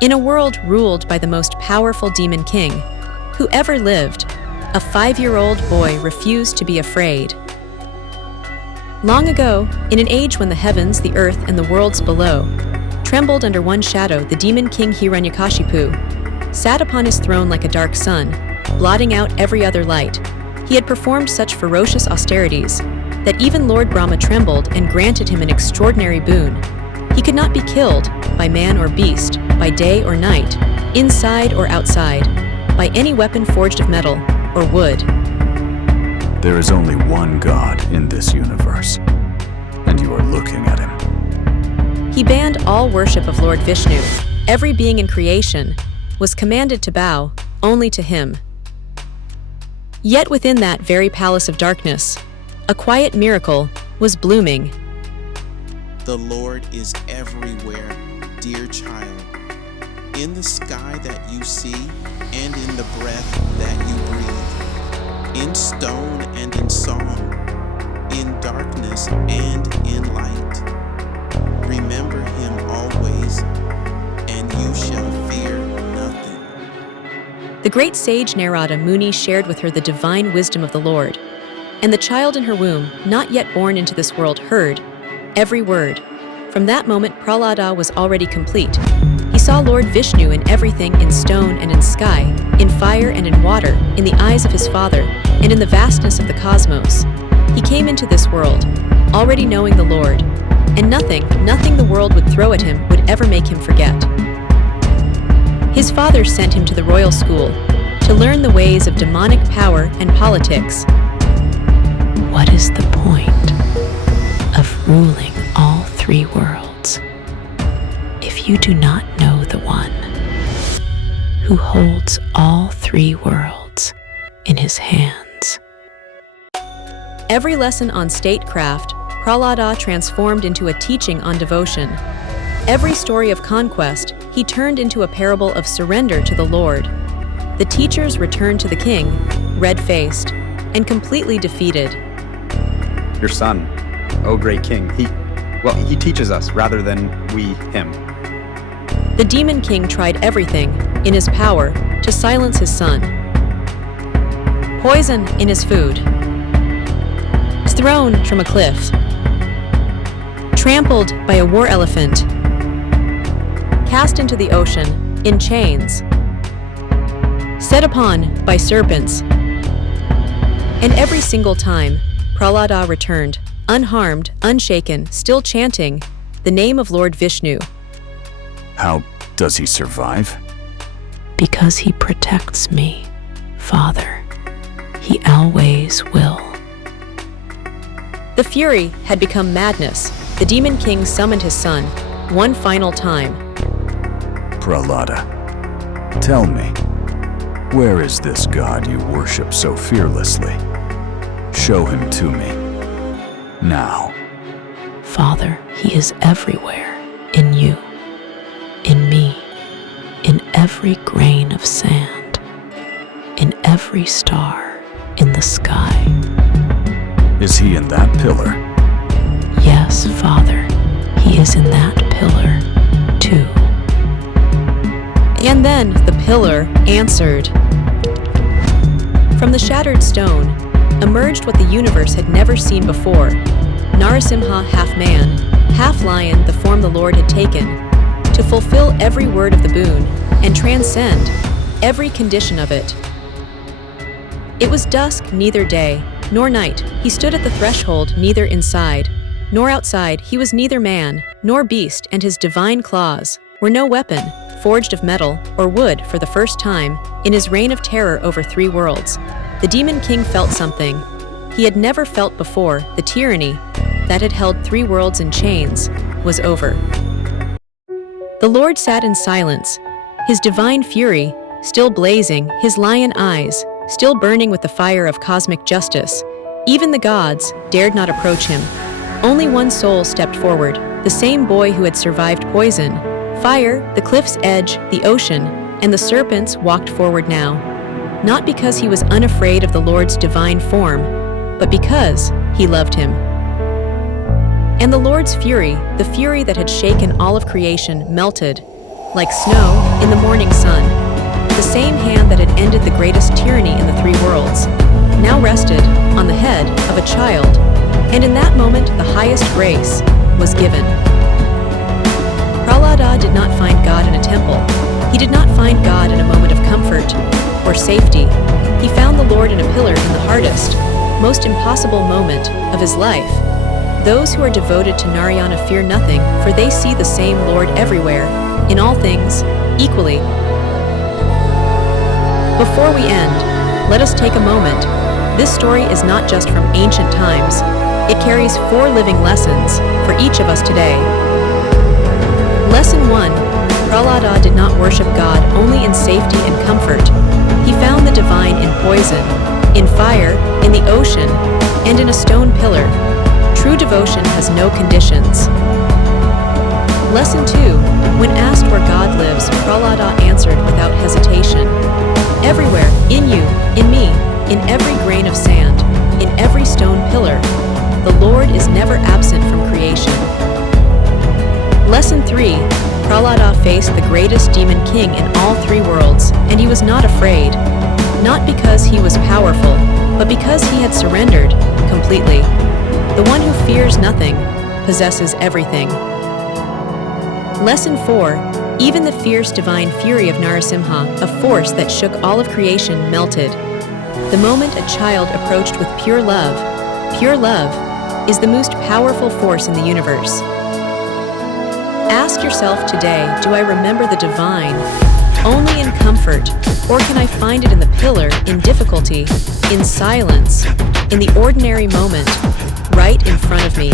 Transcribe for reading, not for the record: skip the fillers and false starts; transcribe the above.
In a world ruled by the most powerful demon king who ever lived, a 5-year-old boy refused to be afraid. Long ago, in an age when the heavens, the earth, and the worlds below trembled under one shadow, the demon king Hiranyakashipu sat upon his throne like a dark sun, blotting out every other light. He had performed such ferocious austerities that even Lord Brahma trembled and granted him an extraordinary boon. He could not be killed by man or beast, by day or night, inside or outside, by any weapon forged of metal or wood. There is only one God in this universe, and you are looking at him. He banned all worship of Lord Vishnu. Every being in creation was commanded to bow only to him. Yet within that very palace of darkness, a quiet miracle was blooming. The Lord is everywhere, dear child. In the sky that you see, and in the breath that you breathe. In stone and in song, in darkness and in light. Remember him always, and you shall fear nothing. The great sage Narada Muni shared with her the divine wisdom of the Lord, and the child in her womb, not yet born into this world, heard every word. From that moment, Prahlada was already complete. He saw Lord Vishnu in everything, in stone and in sky, in fire and in water, in the eyes of his father, and in the vastness of the cosmos. He came into this world, already knowing the Lord, and nothing the world would throw at him would ever make him forget. His father sent him to the royal school to learn the ways of demonic power and politics. What is the point of ruling all 3 worlds if you do not know the one who holds all 3 worlds in his hands? Every lesson on statecraft, Prahlada transformed into a teaching on devotion. Every story of conquest, he turned into a parable of surrender to the Lord. The teachers returned to the king, red-faced and completely defeated. Your son, O great king, he teaches us rather than we him. The demon king tried everything in his power to silence his son. Poison in his food. Thrown from a cliff. Trampled by a war elephant. Cast into the ocean in chains. Set upon by serpents. And every single time, Prahlada returned, unharmed, unshaken, still chanting the name of Lord Vishnu. How does he survive? Because he protects me, Father. He always will. The fury had become madness. The demon king summoned his son one final time. Prahlada, tell me, where is this God you worship so fearlessly? Show him to me, now. Father, he is everywhere, in you, in me, in every grain of sand, in every star in the sky. Is he in that pillar? Yes, Father, he is in that pillar, too. And then the pillar answered. From the shattered stone emerged what the universe had never seen before. Narasimha, half man, half lion, the form the Lord had taken, to fulfill every word of the boon and transcend every condition of it. It was dusk, neither day nor night. He stood at the threshold, neither inside nor outside. He was neither man nor beast, and his divine claws were no weapon forged of metal or wood. For the first time in his reign of terror over 3 worlds, the demon king felt something he had never felt before. The tyranny that had held 3 worlds in chains was over. The Lord sat in silence, his divine fury still blazing, his lion eyes still burning with the fire of cosmic justice. Even the gods dared not approach him. Only one soul stepped forward, the same boy who had survived poison, fire, the cliff's edge, the ocean, and the serpents walked forward now. Not because he was unafraid of the Lord's divine form, but because he loved him. And the Lord's fury, the fury that had shaken all of creation, melted like snow in the morning sun. The same hand that had ended the greatest tyranny in the three worlds now rested on the head of a child, and in that moment the highest grace was given. Prahlada did not find God in a temple. He did not find God in a moment of comfort or safety. He found the Lord in a pillar in the hardest, most impossible moment of his life. Those who are devoted to Narayana fear nothing, for they see the same Lord everywhere, in all things, equally. Before we end, let us take a moment. This story is not just from ancient times. It carries 4 living lessons for each of us today. Lesson 1. Prahlada did not worship God only in safety and comfort. He found the divine in poison, in fire, in the ocean, and in a stone pillar. True devotion has no conditions. Lesson 2. When asked where God lives, Prahlada answered without hesitation. Everywhere, in you, in me, in every grain of sand, in every stone pillar. The Lord is never absent from creation. Lesson 3. Prahlada faced the greatest demon king in all 3 worlds, and he was not afraid. Not because he was powerful, but because he had surrendered completely. The one who fears nothing possesses everything. Lesson 4. Even the fierce divine fury of Narasimha, a force that shook all of creation, melted. The moment a child approached with pure love is the most powerful force in the universe. Ask yourself today, do I remember the divine only in comfort, or can I find it in the pillar, in difficulty, in silence, in the ordinary moment, right in front of me?